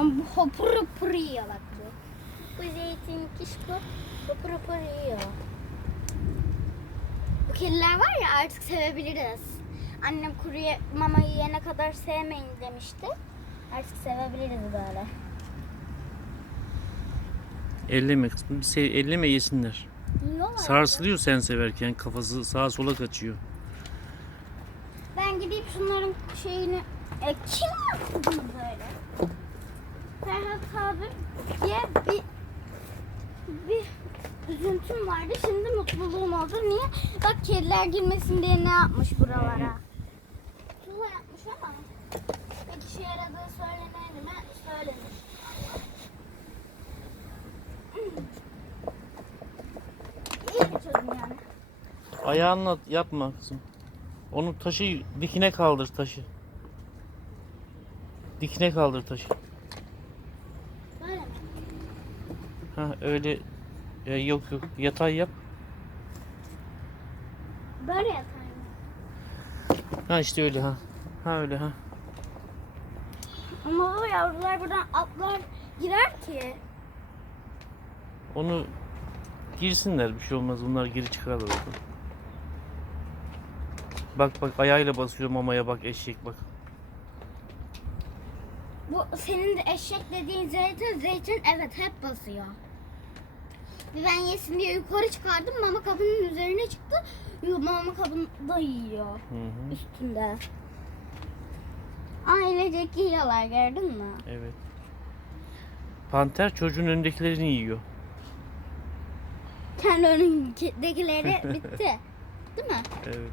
Ama bu hopur hopur yiyor bak bu. Bu zeytin kişko hopur hopur yiyor. Bu kediler var ya artık sevebiliriz. Annem kuru ye- mama yiyene kadar sevmeyin demişti. Artık sevebiliriz böyle. Elleme kızım. Sev, elleme yesinler. Yiyorlar. Sarsılıyor sen severken kafası sağa sola kaçıyor. Ben gideyim şunların şeyini... E, kim yaptı bunu böyle? Ferhat abi diye bir bir üzüntüm vardı. Şimdi mutluluğum oldu. Niye? Bak kediler girmesin diye ne yapmış buralara? Tuğla yapmış ama pek işe yaradığı söylenir mi? Söylenir. İyi bir. Ayağınla yapma kızım. Onu taşı dikine kaldır taşı. Dikine kaldır taşı. Böyle mi? Ha öyle ya yok yok yatay yap. Böyle yatayım. Ha işte öyle ha. Ha öyle ha. Ama o yavrular buradan atlar girer ki. Onu girsinler bir şey olmaz. Bunlar geri çıkarlar oradan. Bak bak ayağıyla basıyor mamaya bak eşek bak. Bu senin de eşek dediğin zeytin, zeytin evet hep basıyor. Ben yesin diye yukarı çıkardım, mama kabının üzerine çıktı. Mama kabında yiyor Hı hı. üstünde. Ailecek yiyorlar gördün mü? Evet. Panter çocuğun önündekilerini yiyor. Kendi önündekileri bitti. Değil mi? Evet.